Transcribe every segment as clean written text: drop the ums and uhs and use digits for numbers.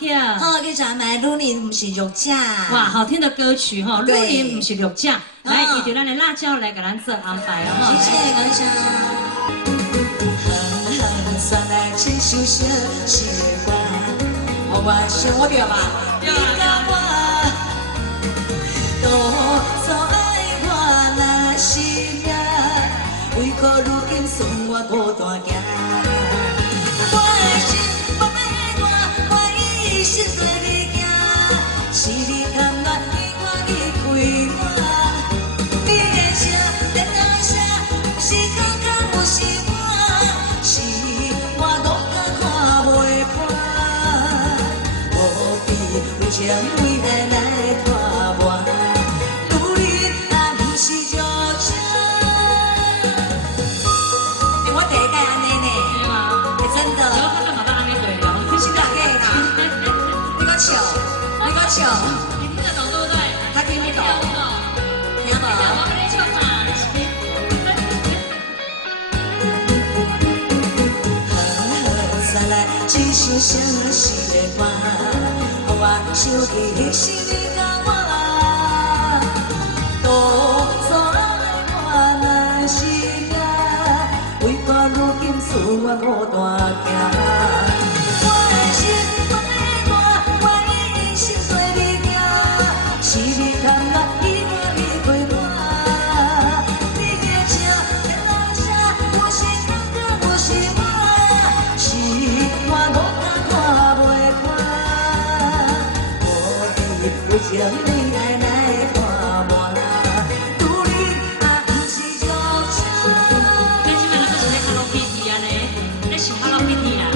好，给咱们鲁尼不是肉酱。哇，好听的歌曲哈，鲁尼不是肉酱，来，依照咱的辣椒来给咱做安排哦。谢谢感谢。狠狠酸来亲手写诗歌，我想我对吧？你甲我，多错爱我那是命，为何如今算我孤单行？我的心不要我，我一心做你行，是你贪婪，你看你开我，你的声在哪声？是刚刚有是我，是我拢甲看袂破，何必为情为爱来拖磨？女人啊，不是肉酱。我第一届安尼呢，对吗？真的。然后他干嘛到安尼回了？是哪个啦？你个笑，你个笑，你听得懂对不对？他听不懂，听不懂。我跟你唱嘛。来，一首相思的歌，我想起你是你甲我，多错爱我若是命，为何如今使我孤单行？我的心不要我，我一心做你行，是你贪婪，你看你开我，你的情在哪声？我是刚刚，我是我。我无敢看袂破，何必为情为爱来拖磨？女人啊，不是肉酱。跟现在那个是在 Hello Kitty 啊呢，那是 Hello Kitty 啊。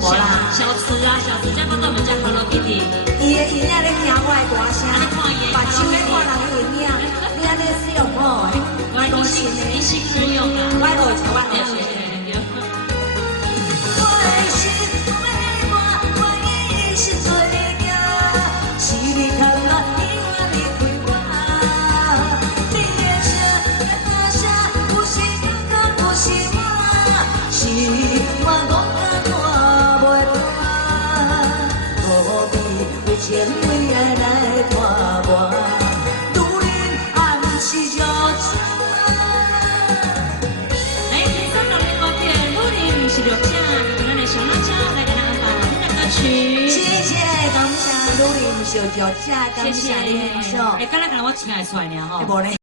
无啦，小池啊，小池在帮我们家 Hello Kitty。伊的音仔咧听我的歌声，把手咧看人的音影，你安尼使用好诶，我恭喜你，一心二用啊。我学一我学。情为爱来拖磨，女人啊不是肉酱。来，第三首的歌曲《女人不是肉酱》，由咱的小辣椒来给咱安排好听的歌曲。谢谢，感谢女人不是肉酱，感谢你分享。哎，刚才可能我请来出来呢哈。无咧。